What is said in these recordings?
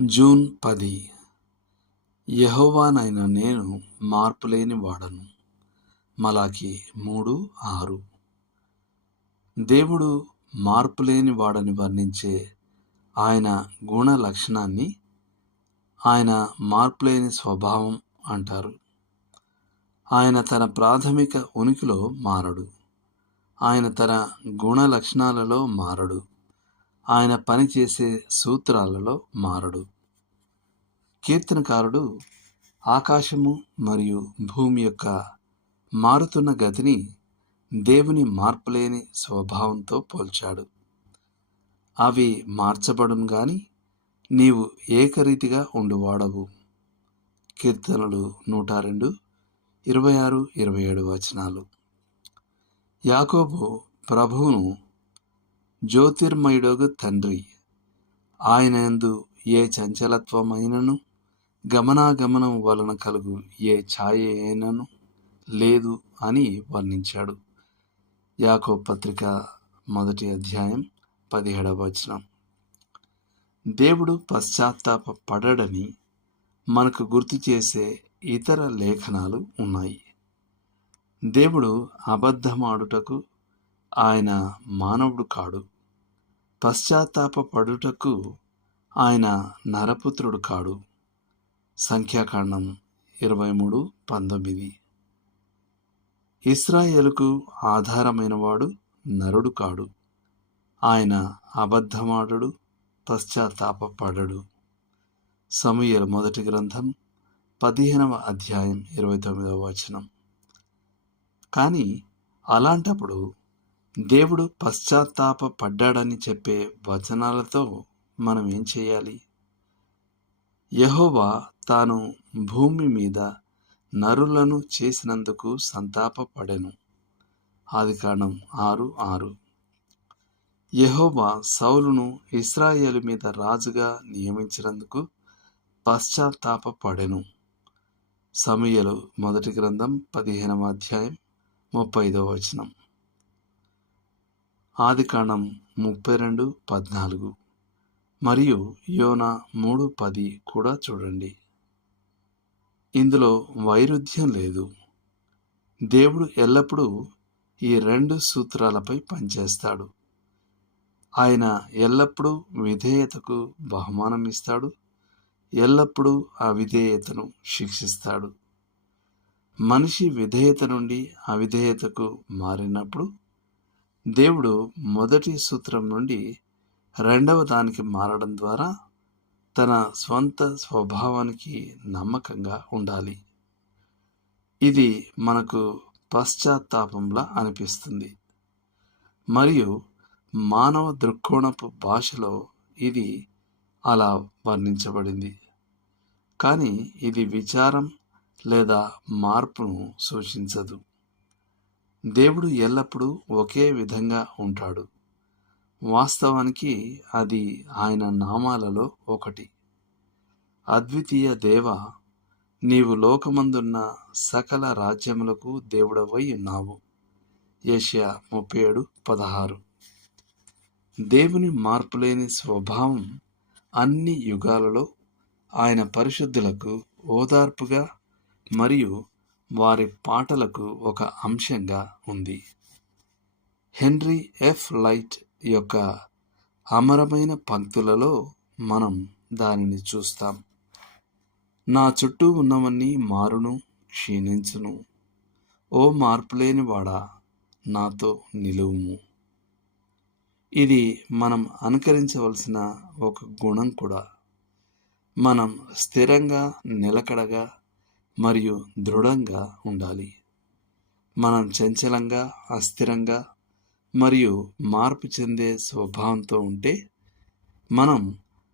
June 10. యెహోవానైన నేను మార్పులేని వాడను. మలాకి 3:6. దేవుడు మార్పులేని వాడని వర్ణించే ఆయన గుణ లక్షణాన్ని ఆయన మార్పులేని స్వభావం అంటారు. ఆయన తన ప్రాథమిక ఉనికిలో మారడు. ఆయన తన గుణ లక్షణాలలో మారడు. ఆయన పనిచేసే సూత్రాలలో మారడు. కీర్తనకారుడు ఆకాశము మరియు భూమి యొక్క మారుతున్న గతిని దేవుని మార్పులేని స్వభావంతో పోల్చాడు. అవి మార్చబడును గాని నీవు ఏకరీతిగా ఉండువాడవు. కీర్తనలు 102, 26, 27 వచనాలు. యాకోబు ప్రభువును జ్యోతిర్మయుడగు తండ్రి, ఆయన యందు ఏ చంచలత్వమైనను గమనాగమనం వలన కలుగు ఏ ఛాయ అయినను లేదు అని వర్ణించాడు. యాకోబు పత్రిక 1వ అధ్యాయం 17వ వచనం. దేవుడు పశ్చాత్తాప పడడని మనకు గుర్తు చేసే ఇతర లేఖనాలు ఉన్నాయి. దేవుడు అబద్ధమాడుటకు ఆయన మానవుడు కాడు. పశ్చాత్తాప పడుటకు ఆయన నరపుత్రుడు కాడు. సంఖ్యాకాండం 23:19. ఇశ్రాయేలుకు ఆధారమైనవాడు నరుడు కాడు. ఆయన అబద్ధమాడడు, పశ్చాత్తాపపడడు. సమూయేలు మొదటి గ్రంథం 15వ అధ్యాయం 29వ వచనం. కానీ అలాంటప్పుడు దేవుడు పశ్చాత్తాప పడ్డాడని చెప్పే వచనాలతో మనం ఏం చేయాలి? యెహోవా తాను భూమి మీద నరులను చేసినందుకు సంతాపపడెను. ఆదికాండం 6:6. యెహోవా సౌలును ఇశ్రాయేలు మీద రాజుగా నియమించినందుకు పశ్చాత్తాపపడెను. సమూయేలు మొదటి గ్రంథం 15వ అధ్యాయం 35వ వచనం. ఆదికాండం 32:14 మరియు యోనా 3:10 కూడా చూడండి. ఇందులో వైరుధ్యం లేదు. దేవుడు ఎల్లప్పుడూ ఈ రెండు సూత్రాలపై పనిచేస్తాడు. ఆయన ఎల్లప్పుడూ విధేయతకు బహుమానం ఇస్తాడు, ఎల్లప్పుడూ అవిధేయతను శిక్షిస్తాడు. మనిషి విధేయత నుండి అవిధేయతకు మారినప్పుడు దేవుడు మొదటి సూత్రం నుండి రెండవ దానికి మారడం ద్వారా తన స్వంత స్వభావానికి నమ్మకంగా ఉండాలి. ఇది మనకు పశ్చాత్తాపంలా అనిపిస్తుంది మరియు మానవ దృక్కోణపు భాషలో ఇది అలా వర్ణించబడింది. కానీ ఇది విచారం లేదా మార్పును సూచించదు. దేవుడు ఎల్లప్పుడూ ఒకే విధంగా ఉంటాడు. వాస్తవానికి అది ఆయన నామాలలో ఒకటి. అద్వితీయ దేవ, నీవు లోకమందున్న సకల రాజ్యములకు దేవుడవై ఉన్నావు. యెషయా 37:16. దేవుని మార్పులేని స్వభావం అన్ని యుగాలలో ఆయన పరిశుద్ధులకు ఓదార్పుగా మరియు వారి పాటలకు ఒక అంశంగా ఉంది. హెన్రీ ఎఫ్ లైట్ యొక్క అమరమైన పంక్తులలో మనం దానిని చూస్తాం. నా చుట్టూ ఉన్నవన్నీ మారును, క్షీణించును. ఓ మార్పులేని వాడా, నాతో నిలువుము. ఇది మనం అనుకరించవలసిన ఒక గుణం కూడా. మనం స్థిరంగా, నిలకడగా మరియు దృఢంగా ఉండాలి. మనం చంచలంగా, అస్థిరంగా మరియు మార్పు చెందే స్వభావంతో ఉంటే మనం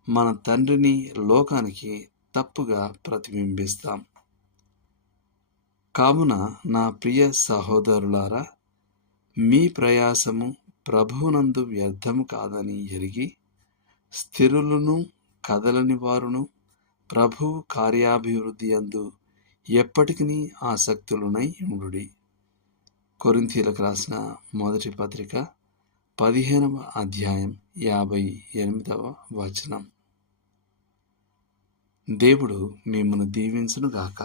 మన తండ్రిని లోకానికి తప్పుగా ప్రతిబింబిస్తాం. కావున నా ప్రియ సహోదరులారా, మీ ప్రయాసము ప్రభువునందు వ్యర్థము కాదని ఎరిగి స్థిరులను కదలని వారును ప్రభువు కార్యాభివృద్ధి యందు ఎప్పటికీ ఆసక్తులునై ఉండుడి. కొరింథీయులకు రాసిన మొదటి పత్రిక 15వ అధ్యాయం 58వ వచనం. దేవుడు మిమ్మల్ని దీవించునుగాక.